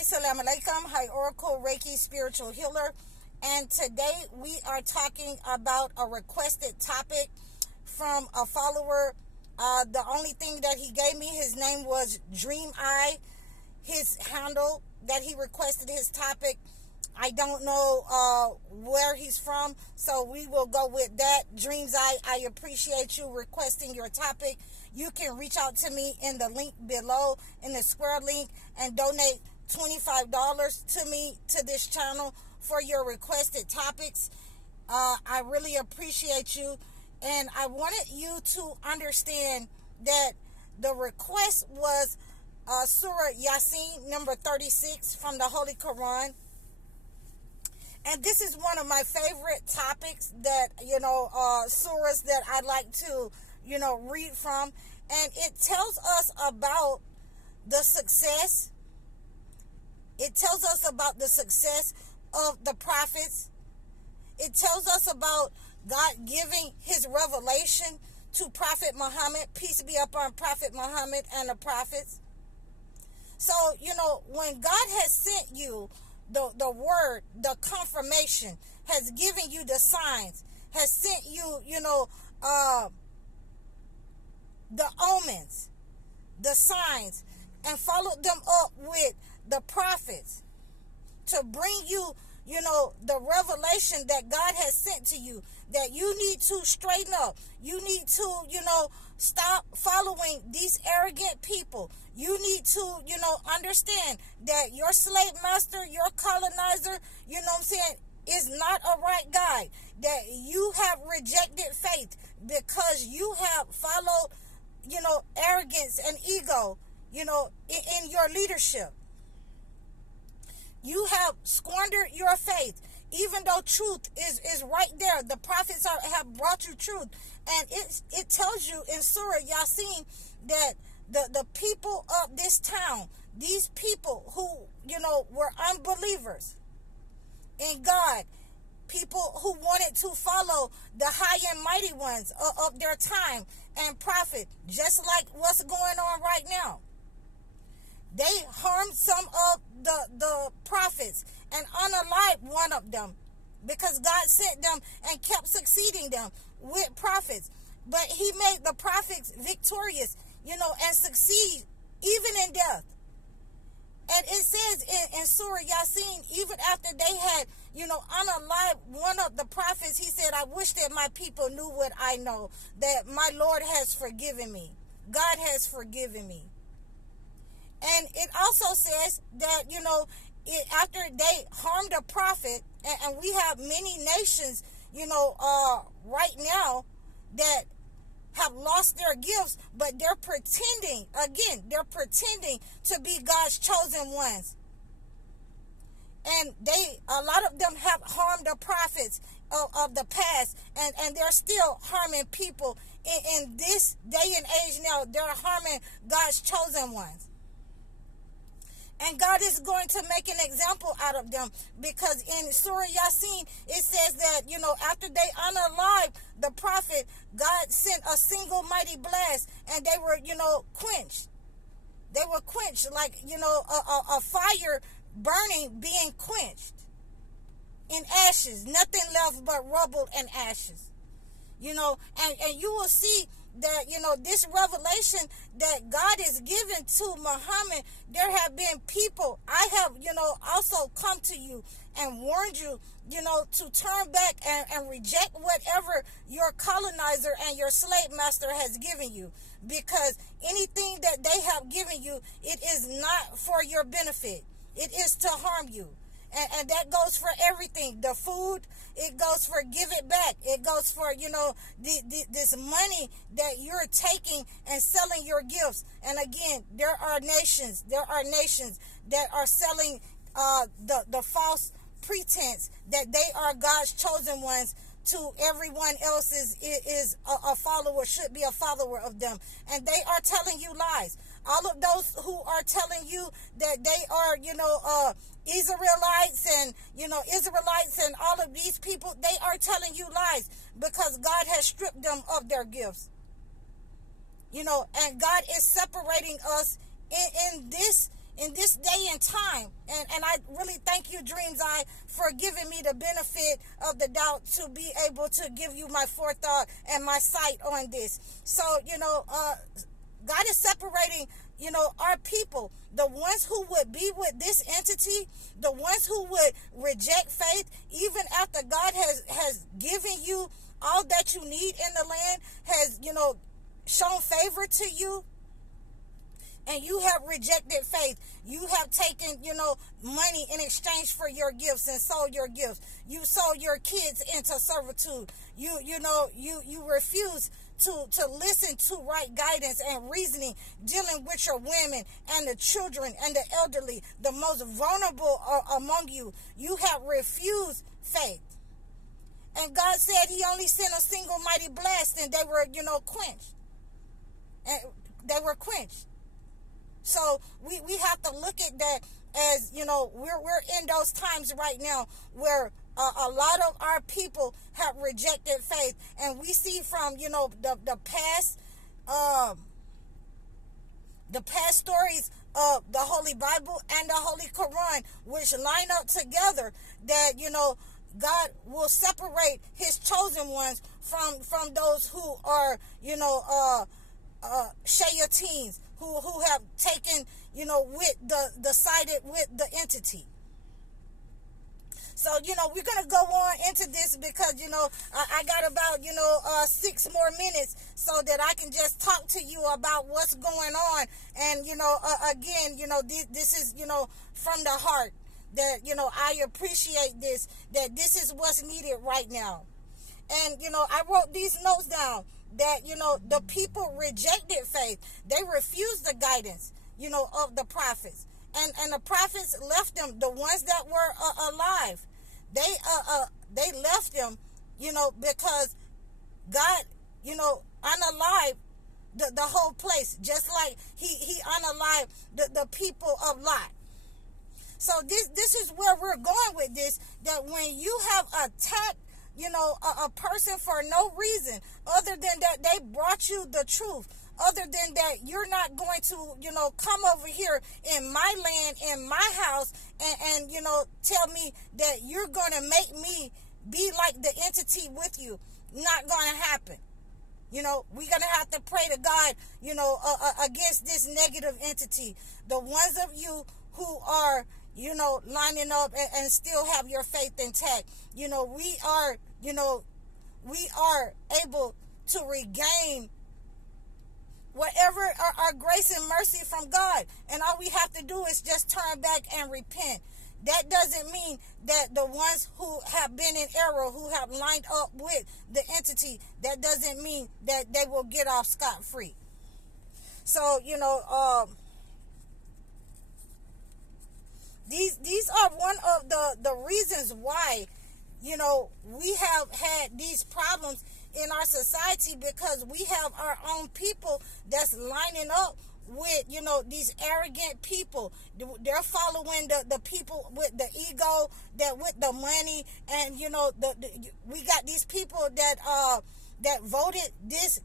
Hi, Salam Alaikum. Hi, Oracle Reiki Spiritual Healer. And today we are talking about a requested topic from a follower. The only thing that he gave me, his name was Dream Eye. His handle that he requested his topic, I don't know where he's from, so we will go with that. Dreams Eye, I appreciate you requesting your topic. You can reach out to me in the link below, in the square link, and donate $25 to me, to this channel, for your requested topics. I really appreciate you, and I wanted you to understand that the request was Surah Yaseen number 36 from the Holy Quran. And this is one of my favorite topics that, surahs that I like to, read from. And it tells us about the success. It tells us about the success of the prophets. It tells us about God giving his revelation to Prophet Muhammad. Peace be upon Prophet Muhammad and the prophets. So, when God has sent you the word, the confirmation, has given you the signs, has sent you, the omens, the signs, and followed them up with the prophets to bring you, the revelation that God has sent to you, that you need to straighten up. You need to, stop following these arrogant people. You need to, understand that your slave master, your colonizer, is not a right guy. That you have rejected faith because you have followed, arrogance and ego, in your leadership. You have squandered your faith, even though truth is right there. The prophets have brought you truth. And it tells you in Surah Yaseen that the people of this town, these people who, were unbelievers in God, people who wanted to follow the high and mighty ones of their time and prophet, just like what's going on right now. They harmed some of the prophets and unalived one of them, because God sent them and kept succeeding them with prophets. But he made the prophets victorious, and succeed even in death. And it says in Surah Yaseen, even after they had, unalived one of the prophets, he said, I wish that my people knew what I know, that my Lord has forgiven me. God has forgiven me. And it also says that, after they harmed a prophet, and we have many nations, right now that have lost their gifts, but they're pretending to be God's chosen ones. And a lot of them have harmed the prophets of the past, and they're still harming people in this day and age now. They're harming God's chosen ones. And God is going to make an example out of them, because in Surah Yaseen, it says that, after they unalived the prophet, God sent a single mighty blast, and they were, quenched. They were quenched like, a fire burning, being quenched in ashes. Nothing left but rubble and ashes. And you will see that, this revelation that God is giving to Muhammad, there have been people, I have, also come to you and warned you, to turn back and reject whatever your colonizer and your slave master has given you. Because anything that they have given you, it is not for your benefit. It is to harm you. And that goes for everything. The food, it goes for give it back. It goes for, this money that you're taking and selling your gifts. And again, there are nations that are selling the false pretense that they are God's chosen ones, to everyone else is a follower, should be a follower of them. And they are telling you lies. All of those who are telling you that they are, Israelites and, Israelites and all of these people, they are telling you lies, because God has stripped them of their gifts. And God is separating us in this in this day and time, and I really thank you, Dreams Eye, for giving me the benefit of the doubt to be able to give you my forethought and my sight on this. So, God is separating, our people, the ones who would be with this entity, the ones who would reject faith, even after God has given you all that you need in the land, has, shown favor to you, and you have rejected faith. You have taken, money in exchange for your gifts and sold your gifts. You sold your kids into servitude. You refuse to listen to right guidance and reasoning, dealing with your women and the children and the elderly, the most vulnerable among you. You have refused faith. And God said he only sent a single mighty blast, and they were, quenched. And they were quenched. So we have to look at that as, we're in those times right now where a lot of our people have rejected faith. And we see from, the past stories of the Holy Bible and the Holy Quran, which line up together, that, God will separate his chosen ones from those who are, shayateens, who have taken, with the sided with the entity. So, we're going to go on into this because, I got about, 6 more minutes so that I can just talk to you about what's going on. And, again, this is, from the heart that, I appreciate this, that this is what's needed right now. And, I wrote these notes down that, the people rejected faith. They refused the guidance, of the prophets. And the prophets left them, the ones that were alive. They left them, because God, unalived the whole place, just like he unalived the people of Lot. So this is where we're going with this, that when you have attacked, a person for no reason, other than that they brought you the truth, other than that you're not going to, come over here in my land, in my house, and tell me that you're going to make me be like the entity with you. Not going to happen. We're going to have to pray to God, against this negative entity. The ones of you who are, lining up and still have your faith intact. We are able to regain whatever our grace and mercy from God. And all we have to do is just turn back and repent. That doesn't mean that the ones who have been in error, who have lined up with the entity, that doesn't mean that they will get off scot-free. So, these are one of the reasons why, we have had these problems in our society, because we have our own people that's lining up with, these arrogant people. They're following the people with the ego, that with the money, and, we got these people that voted this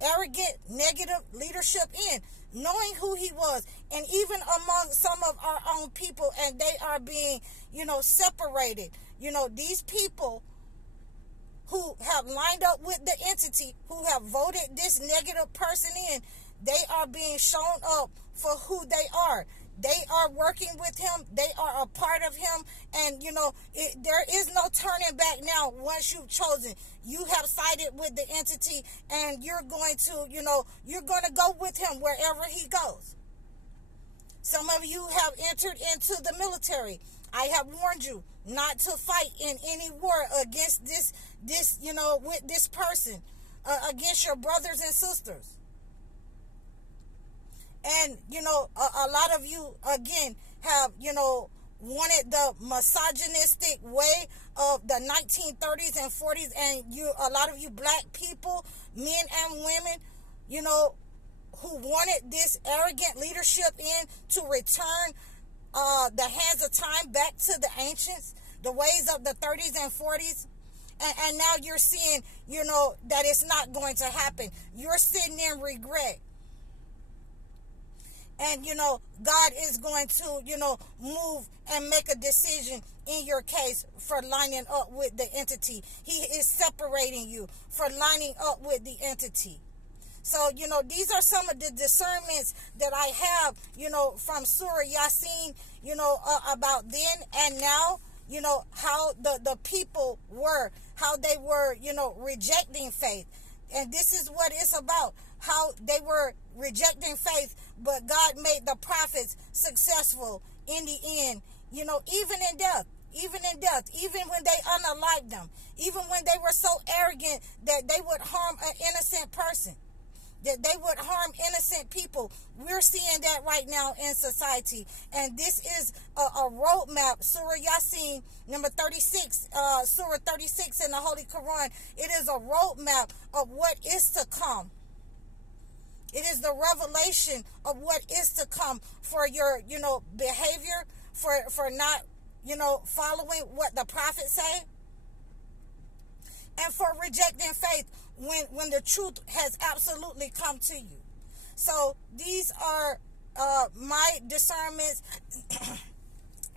arrogant, negative leadership in, knowing who he was, and even among some of our own people, and they are being, separated. These people who have lined up with the entity, who have voted this negative person in, they are being shown up for who they are. They are working with him. They are a part of him. And, there is no turning back now once you've chosen. You have sided with the entity, and you're going to, you're going to go with him wherever he goes. Some of you have entered into the military. I have warned you not to fight in any war against this, with this person, against your brothers and sisters. And, a lot of you, again, have, wanted the misogynistic way of the 1930s and 40s. And a lot of you black people, men and women, who wanted this arrogant leadership in to return the hands of time back to the ancients, the ways of the 30s and 40s. And now you're seeing, that it's not going to happen. You're sitting in regret. And, God is going to, move and make a decision in your case for lining up with the entity. He is separating you for lining up with the entity. So, these are some of the discernments that I have, from Surah Yaseen, about then and now, how the people were, how they were, rejecting faith. And this is what it's about, how they were rejecting faith, but God made the prophets successful in the end, even in death. Even when they unalived them, even when they were so arrogant that they would harm an innocent person, that they would harm innocent people. We're seeing that right now in society. And this is a roadmap. Surah Yaseen, number 36, Surah 36 in the Holy Quran. It is a roadmap of what is to come. It is the revelation of what is to come for your, behavior, for not, following what the prophets say, and for rejecting faith when the truth has absolutely come to you. So these are my discernments.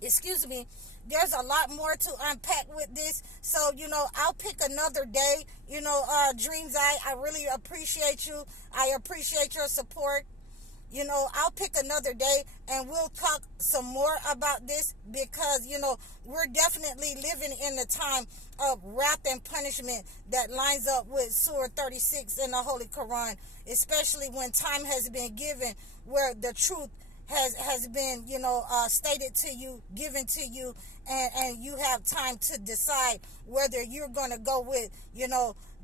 Excuse me. There's a lot more to unpack with this. So, I'll pick another day. Dreams Eye, I really appreciate you. I appreciate your support. I'll pick another day and we'll talk some more about this because, we're definitely living in the time of wrath and punishment that lines up with Surah 36 in the Holy Quran, especially when time has been given where the truth has been, stated to you, given to you, and you have time to decide whether you're going to go with,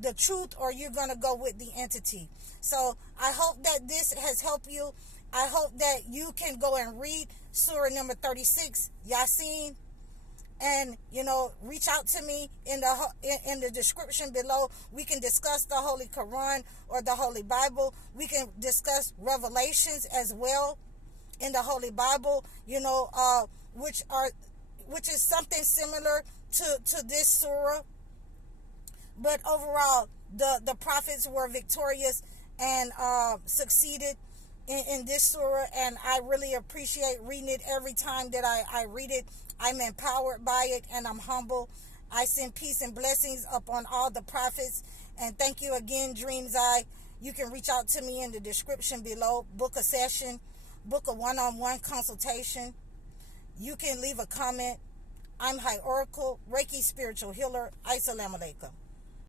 the truth or you're going to go with the entity. So I hope that this has helped you. I hope that you can go and read Surah number 36, Yaseen, and, reach out to me in the description below. We can discuss the Holy Quran or the Holy Bible. We can discuss Revelations as well in the Holy Bible, which is something similar to this surah. But overall, the prophets were victorious and succeeded in this surah, and I really appreciate reading it every time that I read it. I'm empowered by it, and I'm humble. I send peace and blessings upon all the prophets, and thank you again, Dreams Eye. You can reach out to me in the description below, book a session, book a one-on-one consultation. You can leave a comment. I'm High Oracle, Reiki Spiritual Healer. Assalamu alaikum.